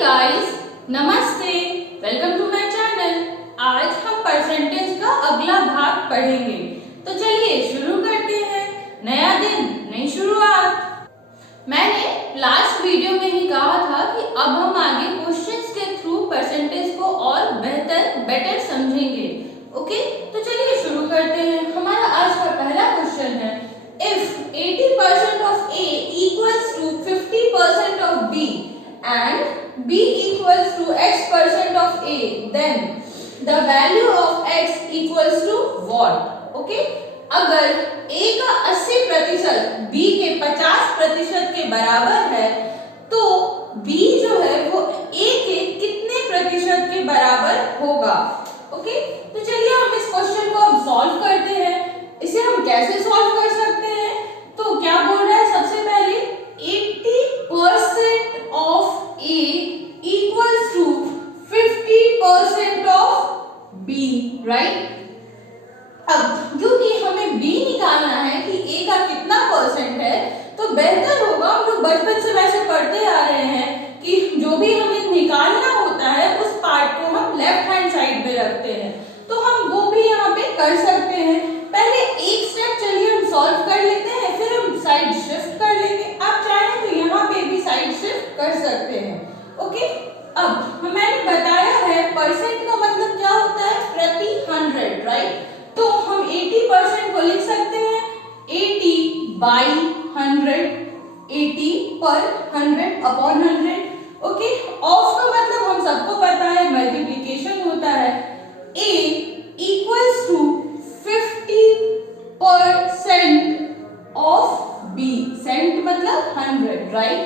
Guys, नमस्ते, welcome to my channel. आज हम परसेंटेज का अगला भाग पढ़ेंगे, तो चलिए शुरू करते हैं। नया दिन, नई शुरुआत। मैंने लास्ट वीडियो में ही कहा था कि अब हम आगे क्वेश्चंस के थ्रू परसेंटेज को और बेटर समझेंगे। ओके, तो चलिए शुरू करते हैं। हमारा आज का पहला क्वेश्चन है, if 80% of A equals to 50% of B and B equals to X% of A, then the value of X equals to what? Okay? अगर A का 80% B के 50% के बराबर है, तो B जो है वो A के कितने प्रतिशत के बराबर होगा? ओके, तो चलिए हम इस क्वेश्चन को अब सॉल्व करते हैं। इसे हम कैसे सॉल्व कर सकते हैं? तो क्या बोल रहा है, सबसे पहले 80% of A equals to 50% of B, right? अब क्योंकि हमें B निकालना है कि A का कितना परसेंट है, तो बेहतर होगा, हम लोग बचपन से वैसे पढ़ते आ रहे हैं कि जो भी हमें निकालना होता है उस पार्ट को हम लेफ्ट हैंड साइड पे रखते हैं, तो हम वो भी यहाँ पे कर सकते हैं। पहले एक स्टेप चलिए हम सॉल्व कर लेते हैं, फिर हम साइड शिफ्ट कर लेंगे। आप चाहें तो यहाँ पे भी साइड शिफ्ट कर सकते हैं। ओके, अब मैंने बताया है परसेंट का मतलब क्या होता है, प्रति 100, राइट? तो हम 80% को लिख सकते हैं 80/100, 80 पर 100 अपॉन 100। ओके, ऑफ का मतलब हम सबको पता है मल्टीप्लिकेशन होता है। A equals to 50% of B, cent मतलब 100, राइट?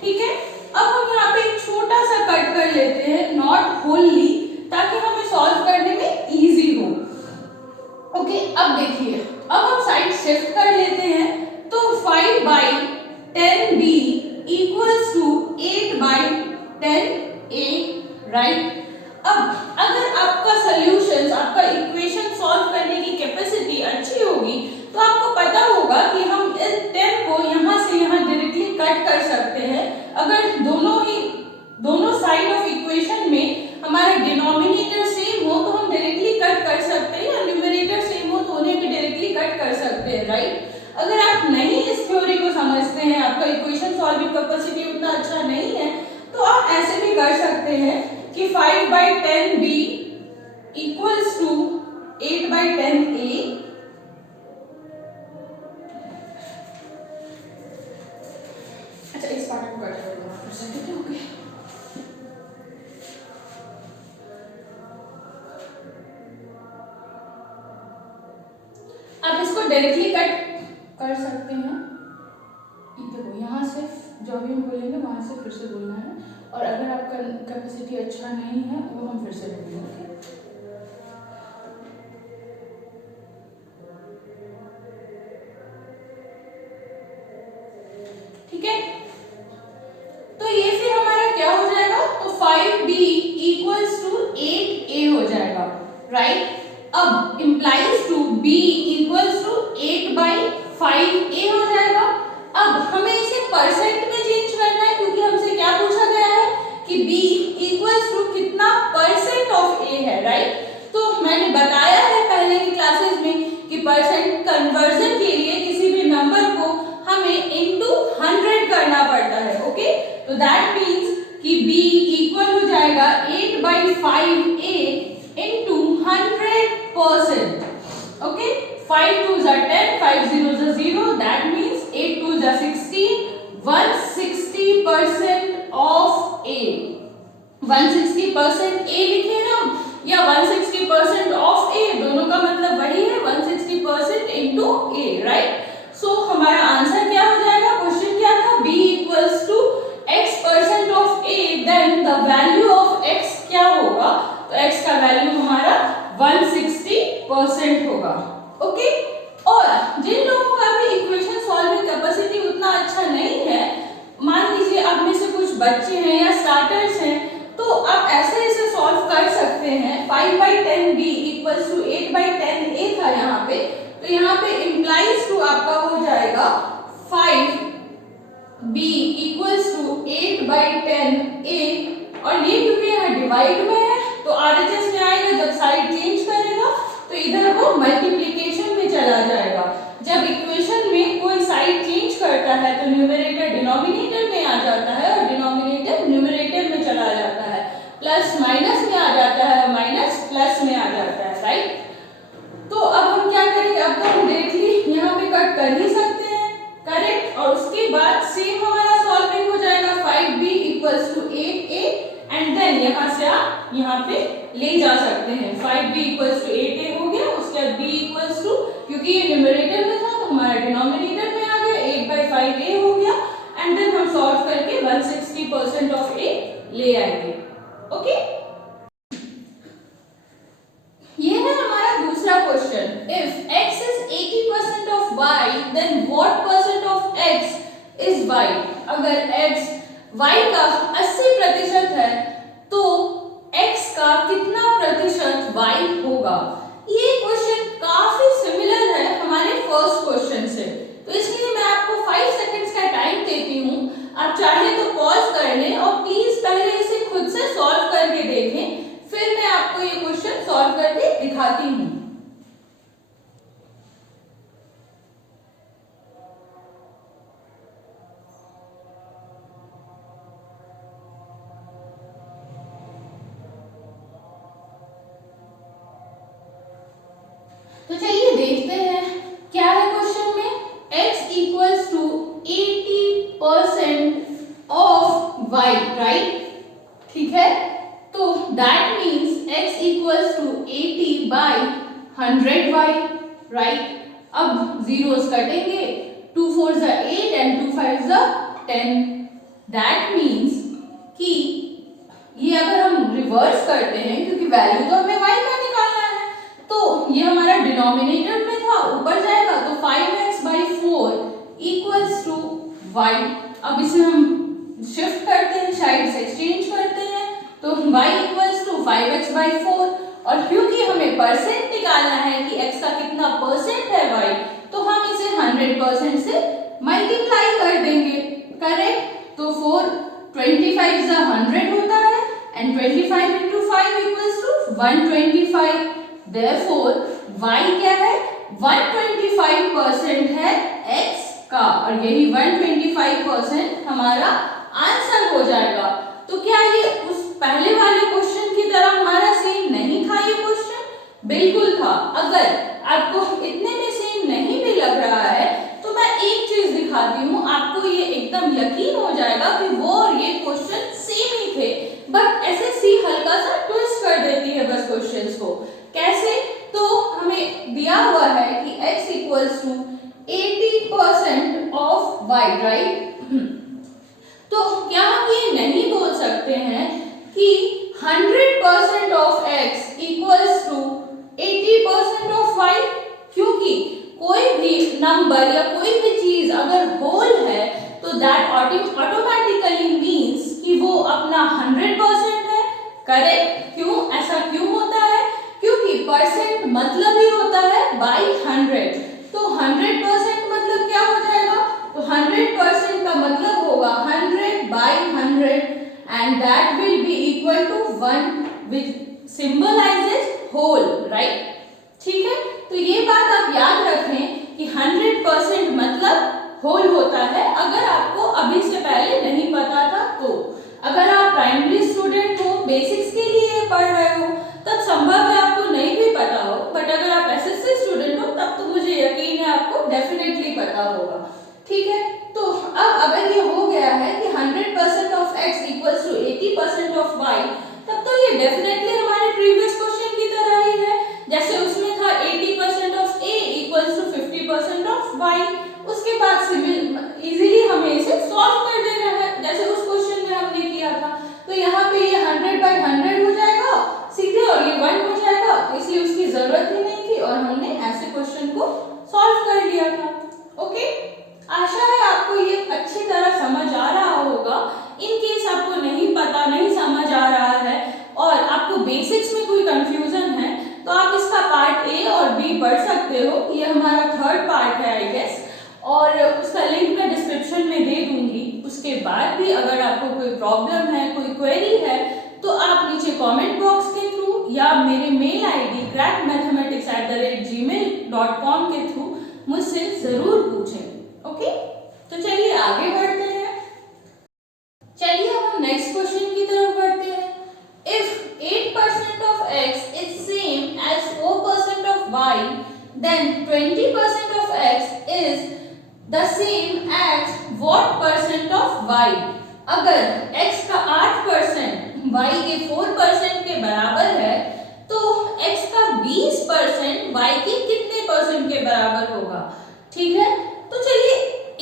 ठीक है, अब हम यहाँ पे एक छोटा सा कट कर लेते हैं, नॉट होलली, ताकि हमें सॉल्व करने में इजी हो। ओके, अब देखिए, अब हम साइड शिफ्ट कर लेते हैं, तो 5/10B equals to 8/10A, right? अब अगर आपका सॉल्यूशंस, आपका इक्वेशन सॉल्व करने की कैपेसिटी अच्छी होगी, तो आपको पता होगा कि हम इस 10 को यहाँ से यहाँ डायरेक्टली कट कर सकते हैं। अगर दोनों साइड ऑफ इक्वेशन में हमारा डिनोमिनेटर सेम हो, तो हम डायरेक्टली कट कर सकते हैं, या न्यूमरेटर सेम हो तो उन्हें भी डायरेक्टली कट कर सकते हैं, राइट? अगर आप नहीं इस थ्योरी को समझते हैं, आपका इक्वेशन सॉल्विंग कैपेसिटी उतना अच्छा नहीं है, तो आप ऐसे भी कर सकते हैं कि 5/10B equals to 8/10A। अच्छा, इस पार्ट को कट कर दूंगा फिर से, ठीक है? ओके, आप इसको डायरेक्टली कट कर सकते हैं। देखो, यहाँ से जो भी हम बोलेंगे वहां से फिर से बोलना है, और अगर आपका कैपेसिटी अच्छा नहीं है वो हम फिर से बोलेंगे। ठीक है, तो ये फिर हमारा क्या हो जाएगा, तो 5B equals to 8A हो जाएगा, राइट? अब implies to B equals to 8/5A हो जाएगा। अब हमें इसे परसेंट में चेंज करना है, क्योंकि हमसे क्या पूछा गया है कि B equals to कितना परसेंट ऑफ A है, राइट? तो मैंने बताया है पहले की क्लासेस में कि परसेंट कन्वर्जन के लिए किसी भी नंबर को हमें इनटू 100 करना पड़ता है। ओके, तो दैट मीन्स कि B इक्वल हो जाएगा 8/5A into 100%। Okay, 5 2s are 10, 5 0s are 0, that means 8 2s are 16, 160% of A। 160% A लिखे हम, या 160% ऑफ A, दोनों का मतलब वही है, 160% इनटू A, राइट? सो हमारा आंसर क्या हो जाएगा, क्वेश्चन क्या था, B equals to X% of A, then the value of X क्या होगा, तो X का वैल्यू हमारा 160% होगा। ओके, और जिन लोगों का भी इक्वेशन सॉल्विंग कैपेसिटी उतना अच्छा नहीं है, मान लीजिए आप में से कुछ बच्चे हैं या स्टार्टर्स हैं, तो आप ऐसे इसे सॉल्व कर सकते हैं। 5/10B equals to 8/10A था यहाँ पे, तो यहाँ पे implies to आपका हो जाएगा 5B equals to 8/10A और ये क्योंकि यहाँ डिवाइड में है तो आरएचएस में आएगा, जब साइड चेंज करेगा तो इधर वो मल्टीप्लिकेशन में चला जाएगा। जब इक्वेशन में कोई साइड चेंज करता है तो न्यूमरेटर डिनोमिनेटर में आ जाता है और डिनोमिनेटर न्यूमरेटर में चला जाता है, प्लस माइनस में आ जाता है, माइनस प्लस में आ जाता है, राइट। तो अब हम क्या करेंगे, अब तो हम डायरेक्टली यहाँ पे कट कर ही सकते हैं, करेक्ट। और उसके बाद सेम हमारा सॉल्विंग हो जाएगा 5b equals to 8a and then यहाँ से आप यहाँ पे ले जा सकते हैं। 5b इक्वल्स टू 8a हो गया, उसके बाद b इक्वल्स टू, क्योंकि ये न्यूमरेटर में था तो हमारा डिनोमिनेटर में आ गया, 8/5a हो गया एंड देन हम सॉल्व करके 160% ऑफ a ले आएंगे। ओके, ये है हमारा दूसरा question. If x is 80% of y then what percent of x is y? अगर x y का 80% है तो x का कितना प्रतिशत y होगा? ये क्वेश्चन काफी सिमिलर है हमारे फर्स्ट क्वेश्चन से, तो इसलिए मैं आपको 5 सेकंड्स का टाइम देती हूँ। आप चाहे तो पॉज कर लें और प्लीज पहले इसे खुद से सॉल्व करके देखें, फिर मैं आपको ये क्वेश्चन सॉल्व करके दिखाती हूँ। तो चलिए देखते हैं क्या है क्वेश्चन में। x equals to 80% of y, right, ठीक है। तो that means x equals to 80/100y, right. अब जीरोस कटेंगे, 2 4 जा 8 एंड 2 5 जा 10। दैट मीन्स कि ये अगर हम रिवर्स करते हैं, क्योंकि वैल्यू तो हमें y का निकालना है, तो ये हमारा डिनोमिनेटर में था, ऊपर जाएगा तो 5x/4 इक्वल्स टू y। अब इसे हम शिफ्ट करते हैं, साइड्स एक्सचेंज करते हैं, तो y इक्वल्स टू 5x/4 और क्योंकि हमें परसेंट निकालना है कि x का कितना परसेंट है y, तो हम इसे 100% से मल्टीप्लाई कर देंगे, करेक्ट। तो 4 25 जा 100 होता है and 25 into 5 equals to 125। Therefore y क्या है, 125% है x का, और यही 125% हमारा आंसर हो जाएगा। तो क्या ये उस पहले वाले क्वेश्चन की तरह हमारा सेम नहीं था ये क्वेश्चन? बिल्कुल था। अगर आपको इतने में सेम नहीं भी लग रहा है तो मैं एक चीज दिखाती हूँ, आपको ये एकदम यकीन हो जाएगा कि वो और ये क्वेश्चन सेम ही थे, बट एसएससी हल्का सा ट्विस्ट कर देती है बस क्वेश्चंस को। कैसे? तो हमें दिया हुआ है कि x equals to 80% of y, right. तो क्या हम ये नहीं बोल सकते हैं कि 100% of x equals to 80% of y? क्योंकि कोई भी नंबर या कोई भी चीज अगर होल है तो दैट ऑटोमेटिकली मीन्स कि वो अपना 100% है, करेक्ट। क्यों, ऐसा क्यों होता है? क्योंकि परसेंट मतलब ही होता है बाई 100, तो 100% मतलब क्या हो जाएगा? तो 100% का मतलब होगा 100/100 and that will be equal to 1 which symbolises whole, right, ठीक है। तो ये बात आप याद रखें कि 100% मतलब होल होता है, अगर आपको अभी से पहले नहीं पता था तो। अगर आप प्राइमरी स्टूडेंट हो, बेसिक्स के लिए पढ़ रहे हो, तब संभव है आपको नहीं भी पता हो, बट अगर आप एसएससी स्टूडेंट हो तब तो मुझे यकीन है आपको डेफिनेटली पता होगा, ठीक है। तो अब अगर ये हो गया है कि 100% of x equals to 80% of y, तब तो ये डेफिनेटली हमारे प्रीवियस क्वेश्चन की तरह ही है, जैसे उसमें था 80% of a equals to 50% of y। उसके बाद इजीली हमें इसे सॉल्व कर देना है, जैसे उस क्वेश्चन में हमने किया था। तो यहाँ पे ये 100/100 हो जाएगा सीधे और ये 1 हो जाएगा, तो इसलिए उसकी जरूरत ही नहीं थी और हमने ऐसे क्वेश्चन को सॉल्व कर लिया था। ओके, आशा है आपको ये अच्छी तरह समझ आ रहा होगा। इन केस आपको नहीं पता, नहीं समझ आ रहा है और आपको बेसिक्स में कोई कंफ्यूजन है तो आप इसका पार्ट ए और बी पढ़ सकते हो। ये हमारा 3rd पार्ट है आई गेस, और उसका लिंक मैं डिस्क्रिप्शन में दे दूंगी। उसके बाद भी अगर आपको कोई प्रॉब्लम है, कोई क्वेरी है तो आप नीचे कमेंट बॉक्स के थ्रू या मेरे मेल आईडी crackmathematics@gmail.com के थ्रू मुझसे जरूर पूछें। ओके, तो चलिए आगे बढ़ते हैं। चलिए अब हम नेक्स्ट क्वेश्चन की तरफ बढ़ते हैं। If 8% of x is same as 4% of y, then 20% of x is the same as what percent of y? अगर x का 8% y के 4% के बराबर है तो x का 20% y के कितने परसेंट के बराबर होगा? ठीक है, तो चलिए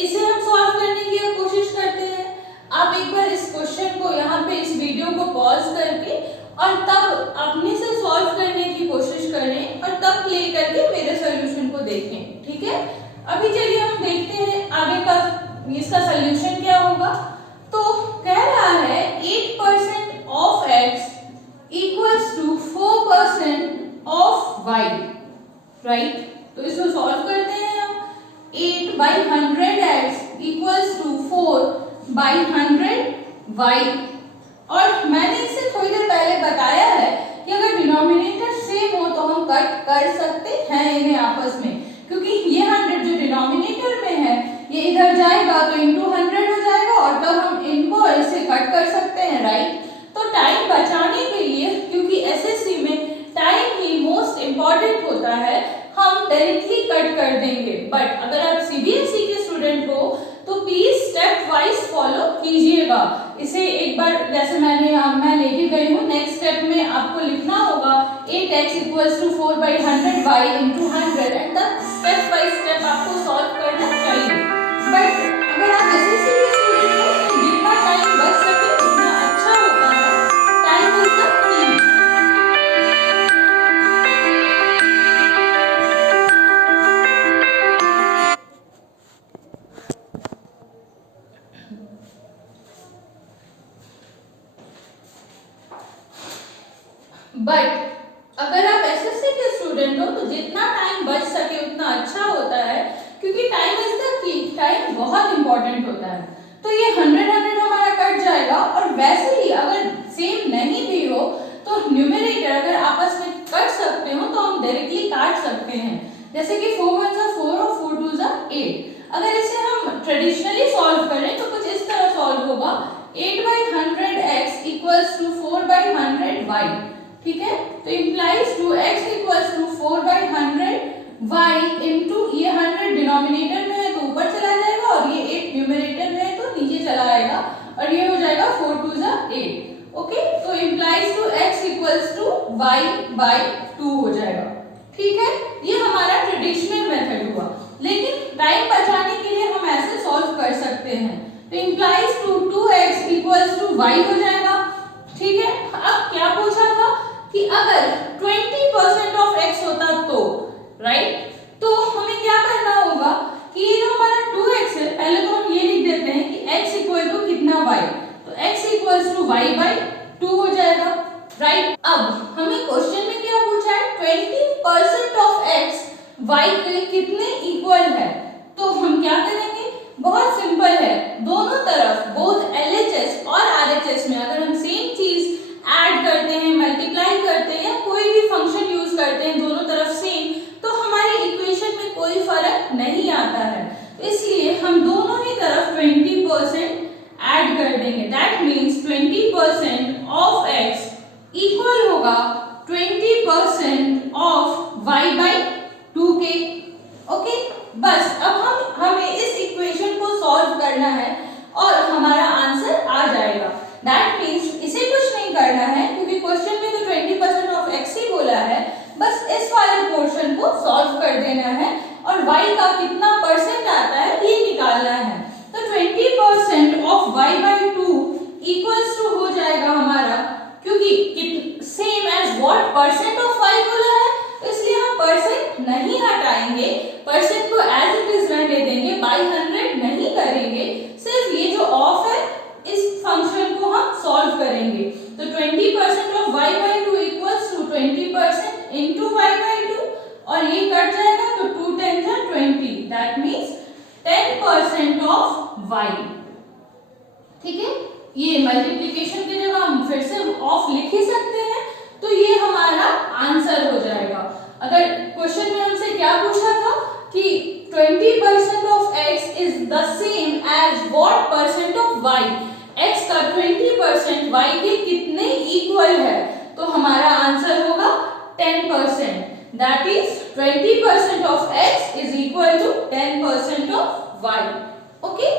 इसे हम सॉल्व करने की कोशिश करते हैं। आप एक बार इस क्वेश्चन को यहाँ पे इस वीडियो को पॉज करके और तब अपने से सॉल्व करने की कोशिश करें और तब प्ले करके मेरे सॉल्यूशन को देखें। ठीक है, अभी चलिए हम देखते हैं आगे का इसका सॉल्यूशन क्या होगा। तो कह रहा है 8% of x equals to 4% of y, right. तो इसको सॉल्व करते हैं हम। 8/100x equals to 4/100y। और मैंने इससे थोड़ी देर पहले बताया है कि अगर डिनोमिनेटर सेम हो तो हम कट कर सकते हैं इन्हें आपस में, क्योंकि ये 100 जो डिनोमिनेटर में है ये इधर जाएगा तो इंटू 100 हो जाएगा और तब हम इनको ऐसे कट कर सकते हैं, राइट। तो टाइम बचाने के लिए, क्योंकि एसएससी में टाइम ही मोस्ट इम्पॉर्टेंट होता है, हम डायरेक्टली कट कर देंगे। बट अगर आप सीबीएसई के स्टूडेंट हो तो प्लीज स्टेप वाइज फॉलो कीजिएगा। इसे एक बार जैसे मैं लेके गई हूँ, नेक्स्ट स्टेप में आपको लिखना होगा 8x equals to 4/100y into 100 and the step by step आपको सॉल्व करना चाहिए। बट अगर आप एसएससी के स्टूडेंट हो तो जितना टाइम बच सके उतना अच्छा होता है। Time is the key. But अगर आप एसएससी के स्टूडेंट हो तो जितना टाइम बच सके उतना अच्छा होता है, क्योंकि time is the key. Time बहुत इंपॉर्टेंट होता है। तो ये 100 हमारा कट जाएगा। और वैसे ही अगर सेम नहीं भी हो तो न्यूमरेटर अगर आपस में कट सकते हो तो हम डायरेक्टली काट सकते हैं। जैसे कि 4 1 4 और 4 2 8। अगर इसे हम ट्रेडिशनली सॉल्व करें तो कुछ इस तरह सॉल्व होगा 8/100x इक्वल्स टू 4/100y। ठीक है, तो implies to x equals to 4/100y into ये 100 डिनोमिनेटर में है तो ऊपर चला जाएगा और ये 8 न्यूमरेटर में है तो नीचे चला आएगा और ये हो जाएगा 4 2 8। ओके, तो implies to x equals to y/2 हो जाएगा। ठीक है, ये हमारा ट्रेडिशनल मेथड हुआ। लेकिन टाइम बचाने के लिए हम ऐसे सॉल्व कर सकते हैं। तो implies to 2x equals to y हो जाएगा। ठीक है, अब क्या पूछा था कि अगर 20% ऑफ x होता तो, राइट। तो हमें क्या करना होगा कि ये जो हमारा 2x है, पहले तो हम ये लिख देते हैं कि x इक्वल टू कितना y, तो x इक्वल्स टू y/2 हो जाएगा, राइट। अब हमें क्वेश्चन में क्या पूछा है, 20% ऑफ x y के कितने इक्वल है। तो हम क्या करेंगे, बहुत सिंपल है। दोनों तरफ बोथ LHS और RHS में अगर हम सेम चीज ऐड करते हैं, मल्टीप्लाई करते हैं या कोई भी फंक्शन यूज करते हैं दोनों तरफ सेम, तो हमारी इक्वेशन में कोई फर्क नहीं आता है। तो इसलिए हम दोनों ही तरफ 20% ऐड कर देंगे। That means 20% of x equal होगा 20% ऑफ y/2 के। ओके, बस अब हमें इस इक्वेशन को सॉल्व करना है और हमारा आंसर आ जाएगा। दैट मीन्स इसे कुछ नहीं करना है, क्योंकि क्वेश्चन में तो 20% ऑफ x ही बोला है। बस इस वाले पोर्शन को सॉल्व कर देना है और y का कितना परसेंट आता है ये निकालना है। तो 20% ऑफ y/2 इक्वल्स टू हो जाएगा हमारा, क्योंकि same as what percent of y बोला है, इसलिए हम परसेंट नहीं हटाएंगे, परसेंट को एज इट इज रहने देंगे, बाय 100 नहीं करेंगे। सिर्फ ये जो ऑफ है इस फंक्शन को हम सॉल्व करेंगे। तो 20% of y/2 equals to 20% into y/2 और ये कट जाएगा तो 2 10 20, दैट मींस 10% ऑफ y। ठीक है, ये मल्टीप्लिकेशन की जगह हम फिर से ऑफ लिख ही सकते हैं, तो ये हमारा आंसर हो जाएगा। अगर क्वेश्चन में हमसे क्या पूछा था कि 20% of x is the same as what percent of y, x का 20% y के कितने इक्वल है, तो हमारा आंसर होगा 10%। That is 20% of x is equal to 10% of y। Okay,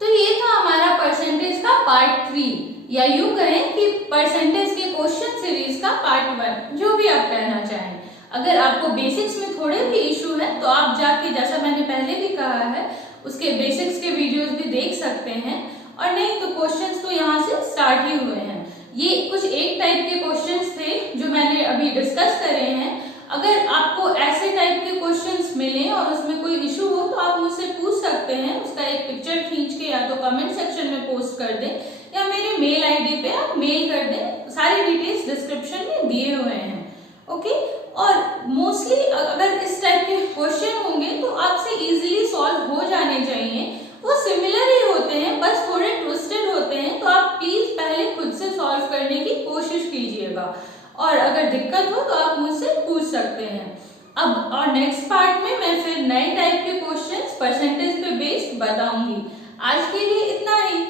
तो ये था हमारा परसेंटेज का पार्ट 3, या यूं कहें कि परसेंटेज के क्वेश्चन सीरीज का पार्ट 1, जो भी आप कहना चाहें। अगर आपको बेसिक्स में थोड़े भी इशू है तो आप जाके, जैसा मैंने पहले भी कहा है, उसके बेसिक्स के वीडियोस भी देख सकते हैं, और नहीं तो क्वेश्चंस तो यहाँ से स्टार्ट ही हुए हैं। ये कुछ एक टाइप के क्वेश्चंस थे जो मैंने अभी डिस्कस करे हैं। अगर आपको ऐसे टाइप के क्वेश्चंस मिले और उसमें कोई इशू हो तो आप मुझसे पूछ सकते हैं, उसका एक पिक्चर खींच के या तो कमेंट सेक्शन में पोस्ट कर दें या मेरे मेल आईडी पे आप मेल कर दें, सारी डिटेल्स डिस्क्रिप्शन में दिए हुए हैं। ओके, और मोस्टली अगर इस टाइप के क्वेश्चन होंगे तो आपसे इजीली सॉल्व हो जाने चाहिए। वो सिमिलर ही होते हैं, बस थोड़े ट्विस्टेड होते हैं, तो आप प्लीज पहले खुद से सॉल्व करने की कोशिश कीजिएगा, और अगर दिक्कत हो तो आप मुझसे पूछ सकते हैं। अब और नेक्स्ट पार्ट में मैं फिर नए टाइप के क्वेश्चंस परसेंटेज पे बेस्ड बताऊंगी। आज के लिए इतना ही।